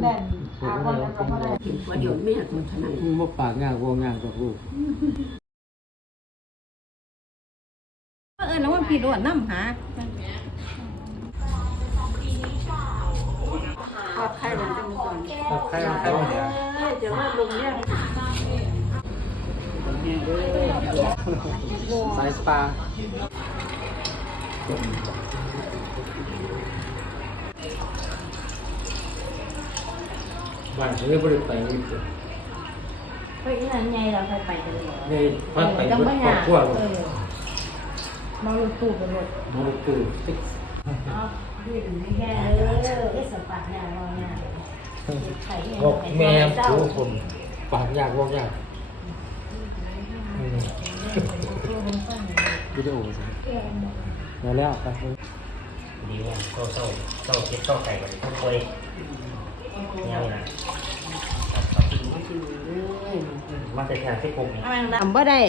แน่นอาวันแล้วก็ไม่ได้กินหัวเดียวแม่ตัวเท่านั้นมึงบ่ปากงากบ่งากกับลูกเออแล้วมันพี่โดนน้ำหาทอดไข่ลงจังก่อนใครมาใครมาเนี่ยเอ้ยเดี๋ยวว่าลงเนี่ยสายสปา บ้านเขาเลยบ่ได้ไปนี่คือไปอีนั่นไงเราเคยไปกันเลยในพักไปจังเบิดไม่ครอบครัวเออมาลงตู้กันหมดบ่ได้คืออ๋อพี่ถึงแค่เออเอสปากเนี่ยเราเนี่ยไข่เนี่ยบอกแม่เจ้าผู้คนปากยากบ่ยากอืมวิดีโอสิแล้วแล้วไปดีว่าเศร้าเศร้าเศร้าคิดเศร้าใจกันทุกคนเนี่ยนะ มาแต่แทนที่ผมทำบ่ได้